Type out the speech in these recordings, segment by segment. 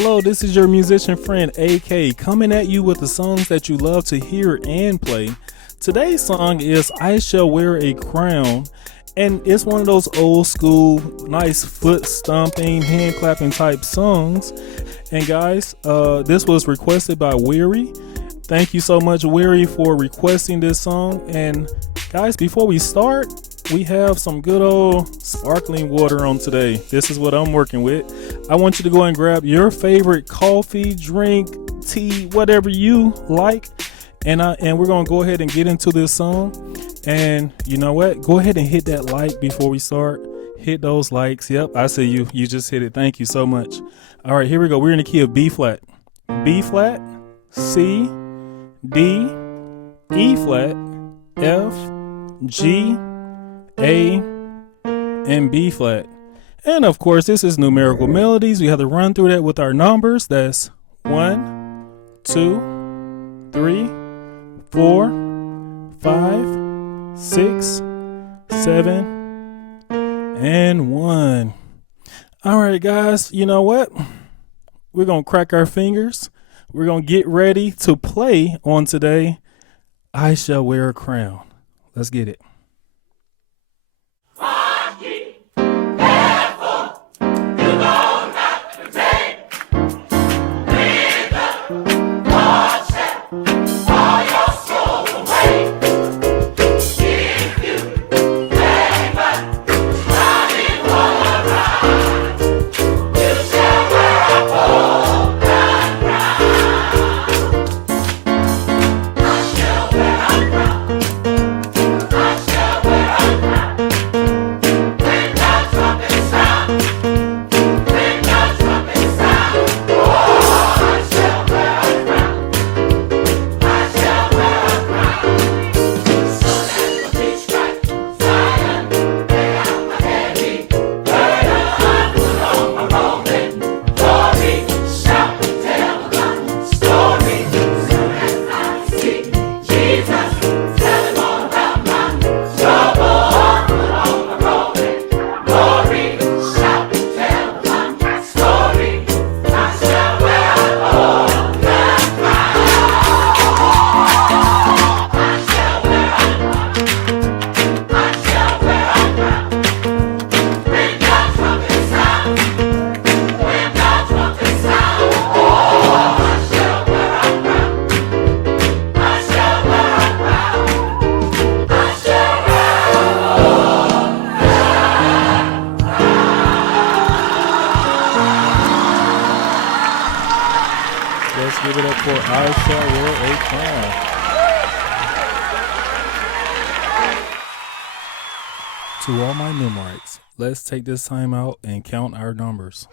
Hello, this is your musician friend AK coming at you with the songs that you love to hear and play. Today's song is I Shall Wear a Crown, and it's one of those old school, nice foot stomping, hand clapping type songs. And guys, this was requested by Weary. Thank you so much, Weary, for requesting this song. And guys, before we start, we have some good old sparkling water on today. This is what I'm working with. I want you to go and grab your favorite coffee, drink, tea, whatever you like. And we're going to go ahead and get into this song. And you know what? Go ahead and hit that like before we start. Hit those likes. Yep, I see you. You just hit it. Thank you so much. All right, here we go. We're in the key of B flat. B flat, C, D, E flat, F, G, A, and B flat. And of course, this is numerical melodies. We have to run through that with our numbers. That's 1, 2, 3, 4, 5, 6, 7, and 1. All right, guys, you know what? We're going to crack our fingers. We're going to get ready to play on today. I Shall Wear a Crown. Let's get it. Let's give it up for I Shall Wear a Crown. To all my numerites, let's take this time out and count our numbers.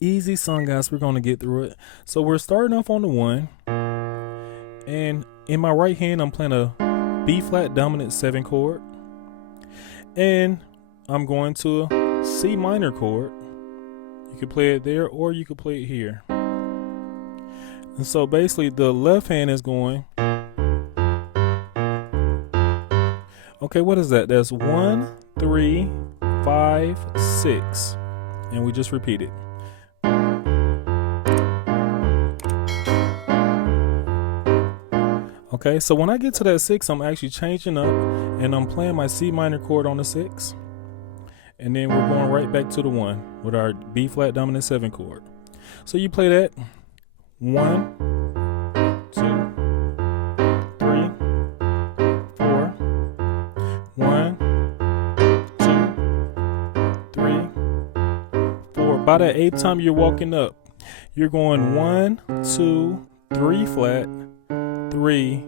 Easy song, guys. We're going to get through it. So we're starting off on the 1. And in my right hand, I'm playing a B flat dominant 7 chord. And I'm going to a C minor chord. You could play it there or you could play it here. And so basically the left hand is going. Okay, what is that? That's 1, 3, 5, 6. And we just repeat it. Okay, so when I get to that 6, I'm actually changing up and I'm playing my C minor chord on the 6. And then we're going right back to the 1 with our B flat dominant 7 chord. So you play that 1, 2, 3, 4, 1, 2, 3, 4. By the 8th time you're walking up, you're going 1, 2, 3 flat, 3.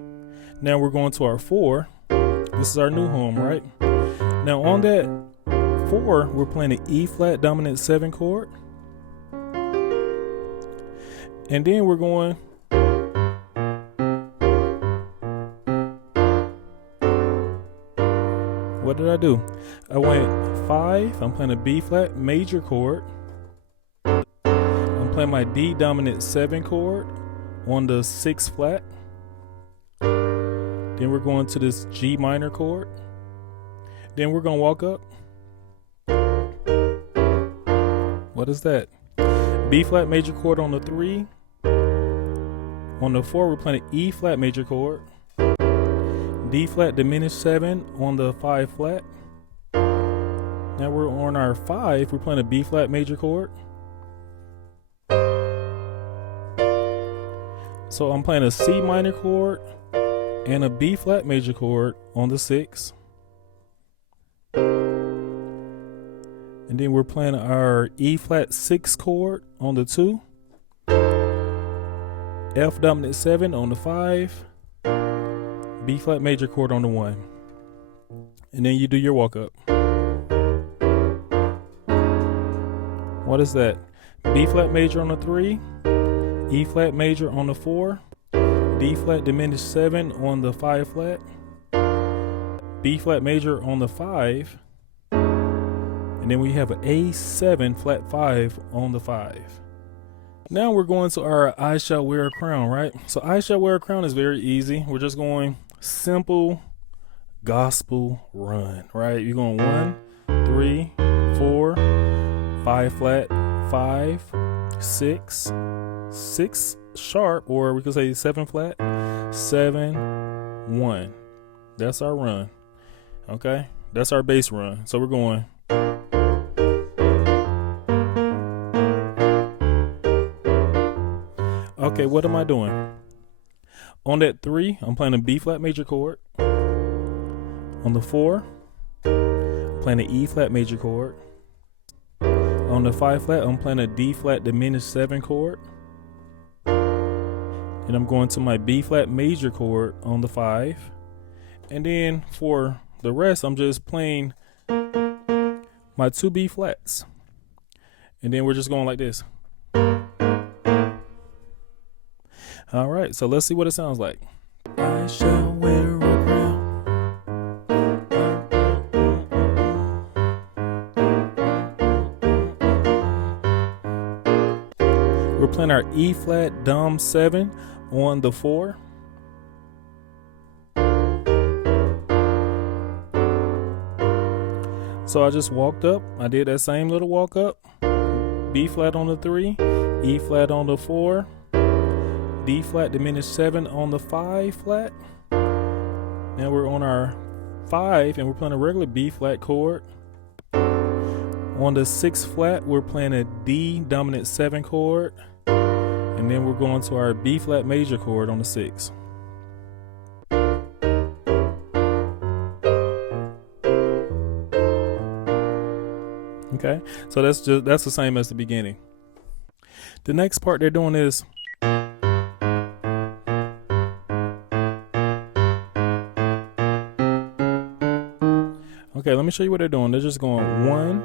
Now we're going to our 4. This is our new home, right? Now on that 4, we're playing an E flat dominant 7 chord. And then we're going what did I do? I went 5, I'm playing a B flat major chord. I'm playing my D dominant 7 chord on the 6 flat. Then we're going to this G minor chord. Then we're going to walk up. What is that? B flat major chord on the 3. On the 4, we're playing an E flat major chord. D flat diminished 7 on the 5 flat. Now we're on our 5, we're playing a B flat major chord. So I'm playing a C minor chord and a B flat major chord on the 6. And then we're playing our E flat 6 chord on the 2. F dominant 7 on the 5. B flat major chord on the 1. And then you do your walk up. What is that? B flat major on the 3. E flat major on the 4. D flat diminished 7 on the 5 flat. B flat major on the 5. And then we have an A7 flat 5 on the 5. Now we're going to our I Shall Wear a Crown, right? So I Shall Wear a Crown is very easy. We're just going simple gospel run, right? You're going 1, 3, 4, 5 flat, 5, 6, 6 sharp, or we could say 7 flat, 7, 1. That's our run, okay? That's our bass run. So we're going. Okay, what am I doing? On that 3, I'm playing a B flat major chord. On the 4, I'm playing an E flat major chord. On the 5 flat, I'm playing a D flat diminished 7 chord. And I'm going to my B flat major chord on the 5. And then for the rest, I'm just playing my 2 B flats. And then we're just going like this. All right, so let's see what it sounds like. I shall wear a crown. We're playing our E flat dom 7 on the 4. So I just walked up. I did that same little walk up. B flat on the 3, E flat on the 4. D flat diminished 7 on the 5 flat. Now we're on our 5 and we're playing a regular B flat chord. On the 6 flat, we're playing a D dominant 7 chord. And then we're going to our B flat major chord on the 6. Okay, so that's the same as the beginning. The next part they're doing is okay, let me show you what they're doing. They're just going 1,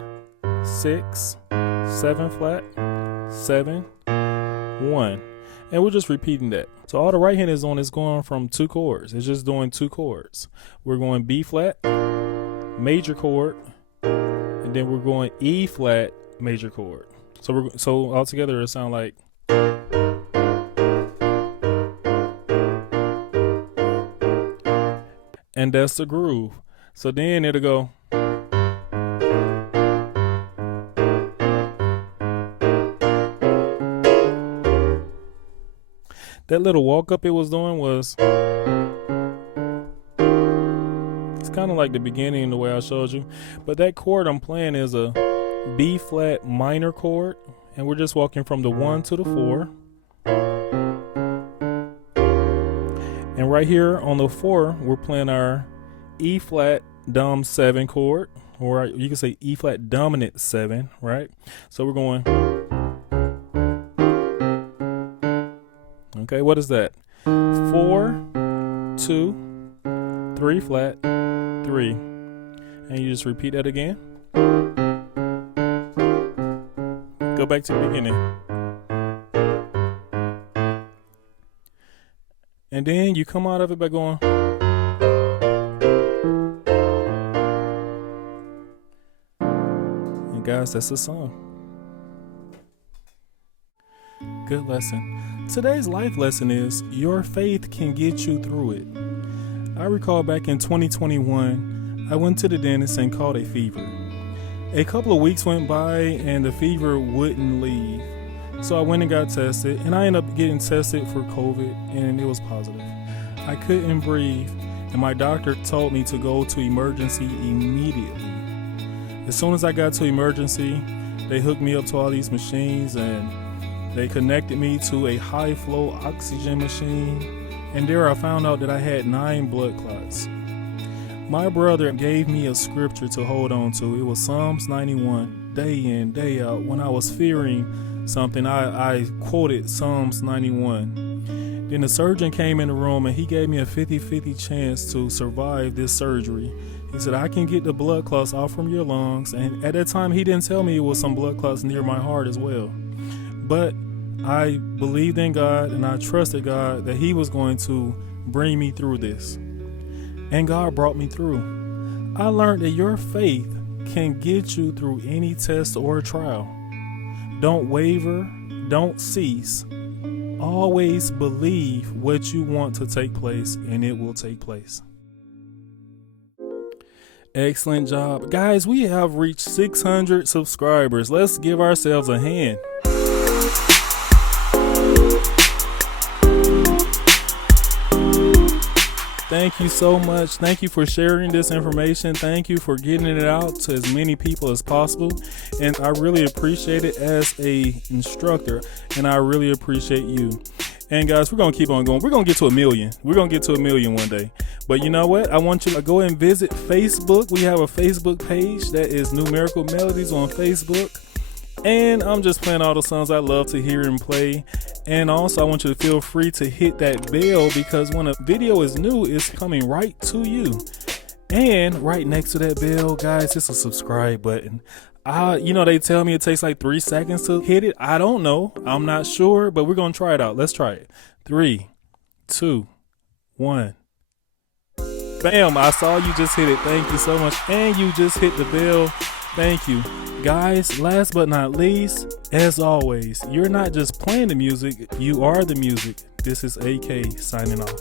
6, 7 flat, 7, 1. And we're just repeating that. So all the right hand is on is going from 2 chords. It's just doing 2 chords. We're going B flat, major chord, and then we're going E flat, major chord. So all together it sounds like. And that's the groove. So then it'll go. That little walk up it was doing was, it's kind of like the beginning the way I showed you. But that chord I'm playing is a B flat minor chord. And we're just walking from the 1 to the 4. And right here on the 4, we're playing our E flat dom 7 chord, or you can say E flat dominant 7, right? So we're going. Okay, what is that? 4, 2, 3 flat, 3. And you just repeat that again. Go back to the beginning. And then you come out of it by going. And guys, that's the song. Good lesson. Today's life lesson is your faith can get you through it. I recall back in 2021, I went to the dentist and caught a fever. A couple of weeks went by and the fever wouldn't leave. So I went and got tested, and I ended up getting tested for COVID, and it was positive. I couldn't breathe, and my doctor told me to go to emergency immediately. As soon as I got to emergency, they hooked me up to all these machines, and they connected me to a high flow oxygen machine, and there I found out that I had 9 blood clots. My brother gave me a scripture to hold on to. It was Psalms 91. Day in, day out, when I was fearing something, I quoted Psalms 91. Then the surgeon came in the room and he gave me a 50-50 chance to survive this surgery. He said, I can get the blood clots out from your lungs. And at that time, he didn't tell me it was some blood clots near my heart as well. But I believed in God and I trusted God that he was going to bring me through this. And God brought me through. I learned that your faith can get you through any test or trial. Don't waver, don't cease. Always believe what you want to take place, and it will take place. Excellent job. Guys, we have reached 600 subscribers. Let's give ourselves a hand. Thank you so much. Thank you for sharing this information. Thank you for getting it out to as many people as possible. And I really appreciate it as a instructor. And I really appreciate you. And guys, we're going to keep on going. We're going to get to 1 million. We're going to get to 1 million one day. But you know what? I want you to go and visit Facebook. We have a Facebook page that is Numerical Melodies on Facebook. And I'm just playing all the songs I love to hear and play. And also I want you to feel free to hit that bell, because when a video is new, it's coming right to you. And right next to that bell, guys, it's a subscribe button. They tell me it takes like 3 seconds to hit it. I don't know. I'm not sure, but we're going to try it out. Let's try it. 3, 2, 1. Bam. I saw you just hit it. Thank you so much. And you just hit the bell. Thank you. Guys, last but not least, as always, you're not just playing the music, you are the music. This is AK signing off.